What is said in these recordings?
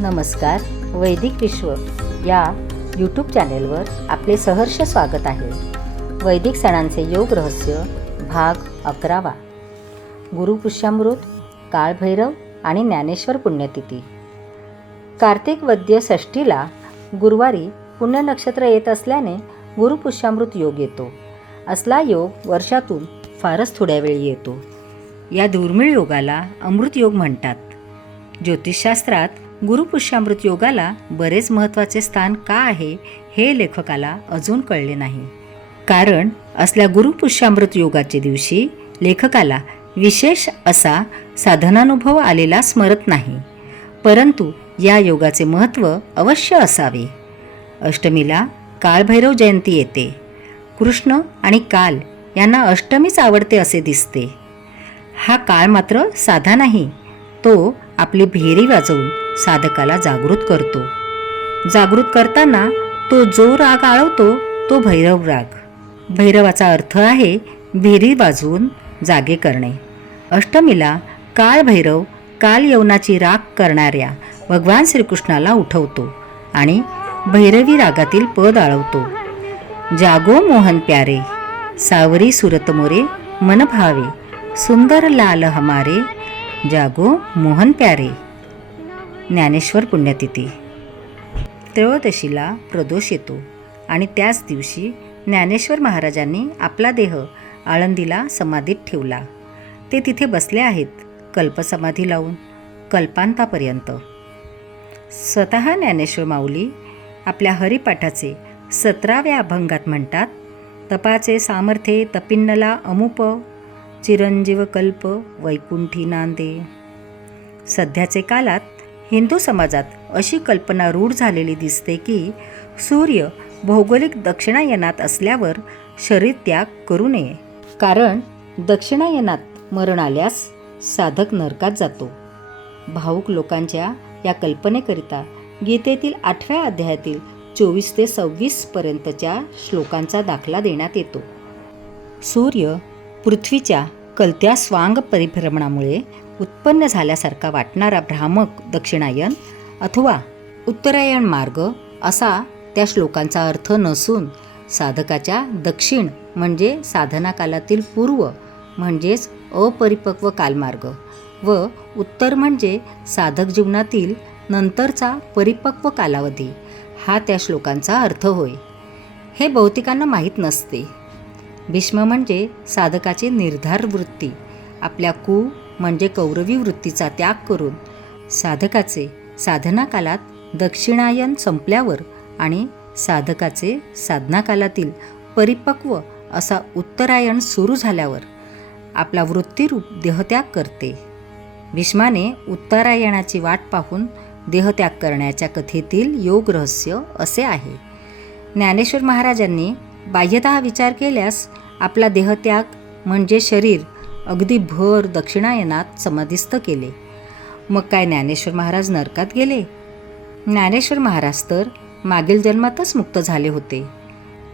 नमस्कार. वैदिक विश्व या यूट्यूब चॅनेलवर आपले सहर्ष स्वागत आहे. वैदिक सणांचे योग रहस्य भाग 11. गुरुपुष्यामृत, काळभैरव आणि ज्ञानेश्वर पुण्यतिथी. कार्तिक वद्य षष्ठीला गुरुवारी पुण्य नक्षत्र येत असल्याने गुरुपुष्यामृत योग येतो. असला योग वर्षातून फारच थोड्या वेळी येतो. या दुर्मिळ योगाला अमृत योग म्हणतात. ज्योतिषशास्त्रात गुरुपुष्यामृत योगाला बरेच महत्त्वाचे स्थान का आहे हे लेखकाला अजून कळले नाही. कारण असल्या गुरुपुष्यामृत योगाच्या दिवशी लेखकाला विशेष असा साधनानुभव आलेला स्मरत नाही. परंतु या योगाचे महत्त्व अवश्य असावे. अष्टमीला काळभैरव जयंती येते. कृष्ण आणि काल यांना अष्टमीच आवडते असे दिसते. हा काळ मात्र साधा नाही. तो आपली भेरी वाजवून साधकाला जागृत करतो. जागृत करताना तो जो राग आळवतो तो भैरव राग. भैरवाचा अर्थ आहे भेरी वाजवून जागे करणे. अष्टमीला काळभैरव काल यवनाची राग करणाऱ्या भगवान श्रीकृष्णाला उठवतो आणि भैरवी रागातील पद आळवतो. जागो मोहन प्यारे, सावरी सुरत मोरे मन भावे, सुंदर लाल हमारे, जागो मोहन प्यारे. ज्ञानेश्वर पुण्यतिथी. त्रयोदशीला प्रदोष येतो आणि त्याच दिवशी ज्ञानेश्वर महाराजांनी आपला देह आळंदीला समाधीत ठेवला. ते तिथे बसले आहेत कल्पसमाधी लावून कल्पांतापर्यंत. स्वतः ज्ञानेश्वर माऊली आपल्या हरिपाठाचे 17व्या अभंगात म्हणतात, तपाचे सामर्थ्ये तपिन्नला अमुप, चिरंजीव कल्प वैकुंठी नांदे. सध्याचे काळात हिंदू समाजात अशी कल्पना रूढ झालेली दिसते की सूर्य भौगोलिक दक्षिणायनात असल्यावर शरीर त्याग करू नये. कारण दक्षिणायनात मरण आल्यास साधक नरकात जातो. भावुक लोकांच्या या कल्पनेकरिता गीतेतील 8व्या अध्यायातील 24 ते 26 पर्यंतच्या श्लोकांचा दाखला देण्यात येतो. सूर्य पृथ्वीच्या कलत्या स्वांग परिभ्रमणामुळे उत्पन्न झाल्यासारखा वाटणारा भ्रामक दक्षिणायन अथवा उत्तरायण मार्ग असा त्या श्लोकांचा अर्थ नसून साधकाच्या दक्षिण म्हणजे साधना कालातील पूर्व म्हणजेच अपरिपक्व कालमार्ग व उत्तर म्हणजे साधक जीवनातील नंतरचा परिपक्व कालावधी हा त्या श्लोकांचा अर्थ होय. हे बहुतेकांना माहीत नसते. भीष्म म्हणजे साधकाची निर्धार वृत्ती. आपल्या कु म्हणजे कौरवी वृत्तीचा त्याग करून साधकाचे साधना कालात दक्षिणायन संपल्यावर आणि साधकाचे साधना कालातील परिपक्व असा उत्तरायण सुरू झाल्यावर आपला वृत्तीरूप देहत्याग करते. भीष्माने उत्तरायणाची वाट पाहून देहत्याग करण्याच्या कथेतील योग रहस्य असे आहे. ज्ञानेश्वर महाराजांनी बाह्यतः विचार केल्यास आपला देहत्याग म्हणजे शरीर अगदी भर दक्षिणायनात समाधिस्थ केले. मग काय ज्ञानेश्वर महाराज नरकात गेले? ज्ञानेश्वर महाराज तर मागील जन्मातच मुक्त झाले होते.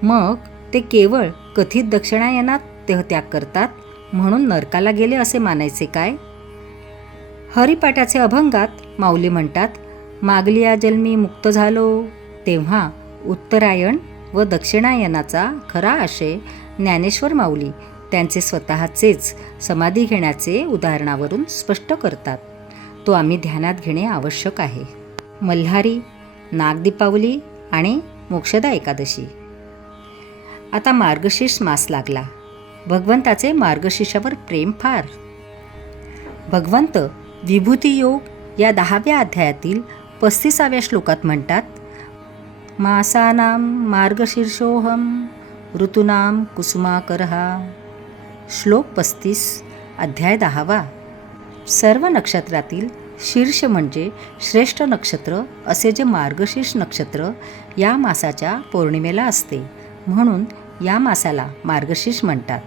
मग ते केवळ कथित दक्षिणायनात देहत्याग करतात म्हणून नरकाला गेले असे मानायचे काय? हरिपाठाचे अभंगात माऊली म्हणतात, मागलिया जन्मी मुक्त झालो, तेव्हा उत्तरायण व दक्षिणायनाचा खरा आशय ज्ञानेश्वर माऊली त्यांचे स्वतःचेच समाधी घेण्याचे उदाहरणावरून स्पष्ट करतात. तो आम्ही ध्यानात घेणे आवश्यक आहे. मल्हारी, नागदीपावली आणि मोक्षदा एकादशी. आता मार्गशीर्ष मास लागला. भगवंताचे मार्गशीर्षावर प्रेम फार. भगवंत विभूती योग या 10व्या अध्यायातील 35व्या श्लोकात म्हणतात, मासानां मार्गशीर्षोहम ऋतूनां कुसुमाकरहा. श्लोक 35 अध्याय 10वा. सर्व नक्षत्रातील शीर्ष म्हणजे श्रेष्ठ नक्षत्र असे जे मार्गशीर्ष नक्षत्र या मासाच्या पौर्णिमेला असते म्हणून या मासाला मार्गशीर्ष म्हणतात.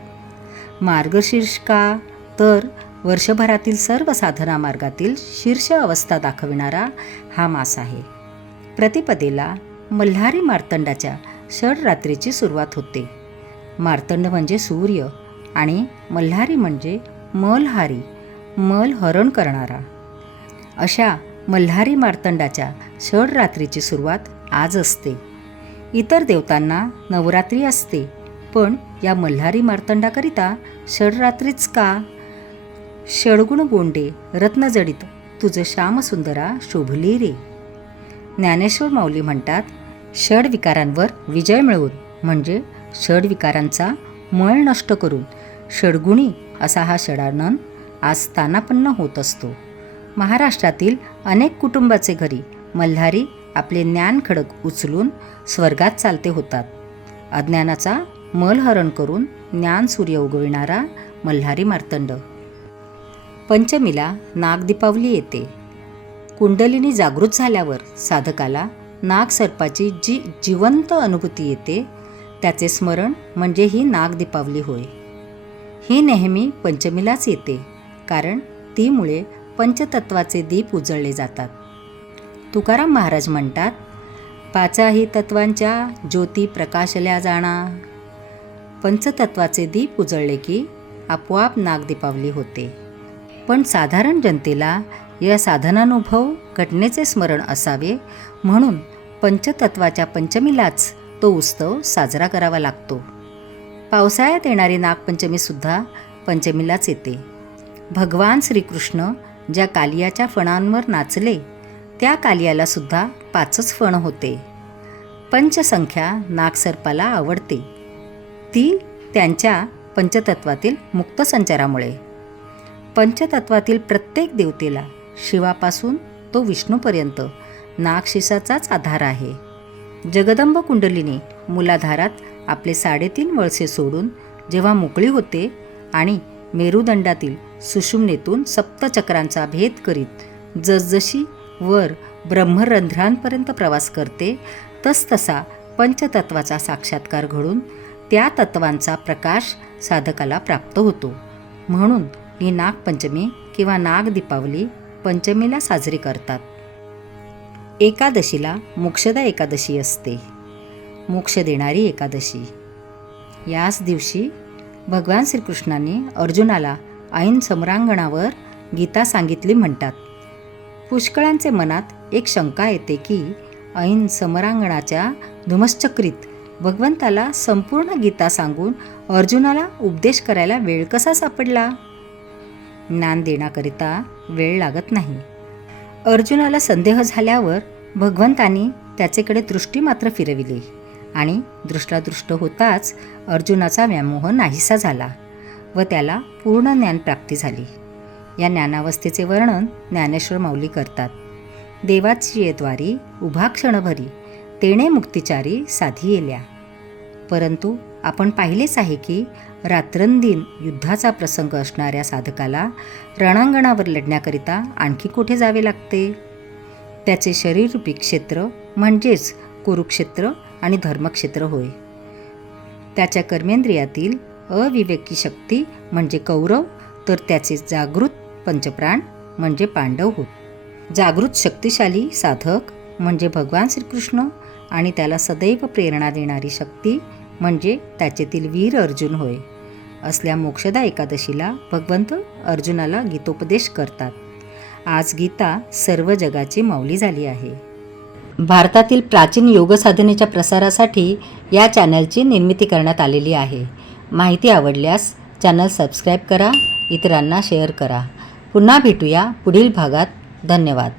मार्गशीर्ष का तर वर्षभरातील सर्व साधना मार्गातील शीर्ष अवस्था दाखविणारा हा मास आहे. प्रतिपदेला मल्हारी मार्तंडाच्या षडरात्रीची सुरुवात होते. मार्तंड म्हणजे सूर्य आणि मल्हारी म्हणजे मलहारी, मल हरण करणारा. अशा मल्हारी मार्तंडाच्या षडरात्रीची सुरुवात आज असते. इतर देवतांना नवरात्री असते, पण या मल्हारी मार्तंडाकरिता षडरात्रीच का? षडगुण गोंडे रत्नजडित तुझं श्यामसुंदरा शोभली रे. ज्ञानेश्वर माऊली म्हणतात, षडविकारांवर विजय मिळवून म्हणजे षडविकारांचा मळ नष्ट करून षडगुणी असा हा षडानंद आज स्थानापन्न होत असतो. महाराष्ट्रातील अनेक कुटुंबाचे घरी मल्हारी आपले ज्ञान खडक उचलून स्वर्गात चालते होतात. अज्ञानाचा मलहरण करून ज्ञान सूर्य उगविणारा मल्हारी मार्तंड. पंचमीला नागदीपावली येते. कुंडलिनी जागृत झाल्यावर साधकाला नागसर्पाची जी जिवंत अनुभूती येते त्याचे स्मरण म्हणजे ही नागदीपावली होय. ही नेहमी पंचमीलाच येते, कारण तीमुळे पंचतत्वाचे दीप उजळले जातात. तुकाराम महाराज म्हणतात, पाचाही तत्वांच्या ज्योती प्रकाशल्या जाणा. पंचतत्वाचे दीप उजळले की आपोआप नागदीपावली होते. पण साधारण जनतेला या साधनानुभव घटनेचे स्मरण असावे म्हणून पंचतत्वाच्या पंचमीलाच तो उत्सव साजरा करावा लागतो. पावसाळ्यात येणारी नागपंचमीसुद्धा पंचमीलाच येते. भगवान श्रीकृष्ण ज्या कालियाच्या फणांवर नाचले त्या कालियाला सुद्धा 5च फण होते. पंचसंख्या नागसर्पाला आवडते, ती त्यांच्या पंचतत्वातील मुक्तसंचारामुळे. पंचतत्वातील प्रत्येक देवतेला शिवापासून तो विष्णूपर्यंत नागशिसाचाच आधार आहे. जगदंब कुंडलिनी मूलाधारात आपले 3.5 वळसे सोडून जेव्हा मोकळी होते आणि मेरुदंडातील सुषुम्नेतून सप्तचक्रांचा भेद करीत जसजशी वर ब्रह्मरंध्रांपर्यंत प्रवास करते तसतसा पंचतत्वाचा साक्षात्कार घडून त्या तत्वांचा प्रकाश साधकाला प्राप्त होतो. म्हणून ही नागपंचमी किंवा नागदीपावली पंचमीला साजरी करतात. एकादशीला मोक्षदा एकादशी असते, मोक्ष देणारी एकादशी. याच दिवशी भगवान श्रीकृष्णांनी अर्जुनाला ऐन समरांगणावर गीता सांगितली म्हणतात. पुष्कळांचे मनात एक शंका येते की ऐन समरांगणाच्या धुमश्चक्रीत भगवंताला संपूर्ण गीता सांगून अर्जुनाला उपदेश करायला वेळ कसा सापडला? ज्ञान देण्याकरिता वेळ लागत नाही. अर्जुनाला संदेह झाल्यावर भगवंतांनी त्याचेकडे दृष्टी मात्र फिरविली आणि दृष्टादृष्ट होताच अर्जुनाचा व्यामोह नाहीसा झाला व त्याला पूर्ण ज्ञानप्राप्ती झाली. या ज्ञानावस्थेचे वर्णन ज्ञानेश्वर माऊली करतात. देवाची येद्वारी उभा क्षणभरी तेणे मुक्तिचारी साधी येल्या. परंतु आपण पाहिलेच आहे की रात्रंदिन युद्धाचा प्रसंग असणाऱ्या साधकाला रणांगणावर लढण्याकरिता आणखी कुठे जावे लागते? त्याचे शरीररूपी क्षेत्र म्हणजेच कुरुक्षेत्र आणि धर्मक्षेत्र होय. त्याच्या कर्मेंद्रियातील अविवेकी शक्ती म्हणजे कौरव, तर त्याचे जागृत पंचप्राण म्हणजे पांडव होत. जागृत शक्तिशाली साधक म्हणजे भगवान श्रीकृष्ण आणि त्याला सदैव प्रेरणा देणारी शक्ती म्हणजे त्याचेतील वीर अर्जुन होय. असल्या मोक्षदा एकादशीला भगवंत अर्जुनाला गीतोपदेश करतात. आज गीता सर्व जगाची माऊली झाली आहे. भारतातील प्राचीन योग साधनेच्या प्रसारासाठी या चॅनलची निर्मिती करण्यात आलेली आहे. माहिती आवडल्यास चॅनल सबस्क्राईब करा, इतरांना शेअर करा. पुन्हा भेटूया पुढील भागात. धन्यवाद.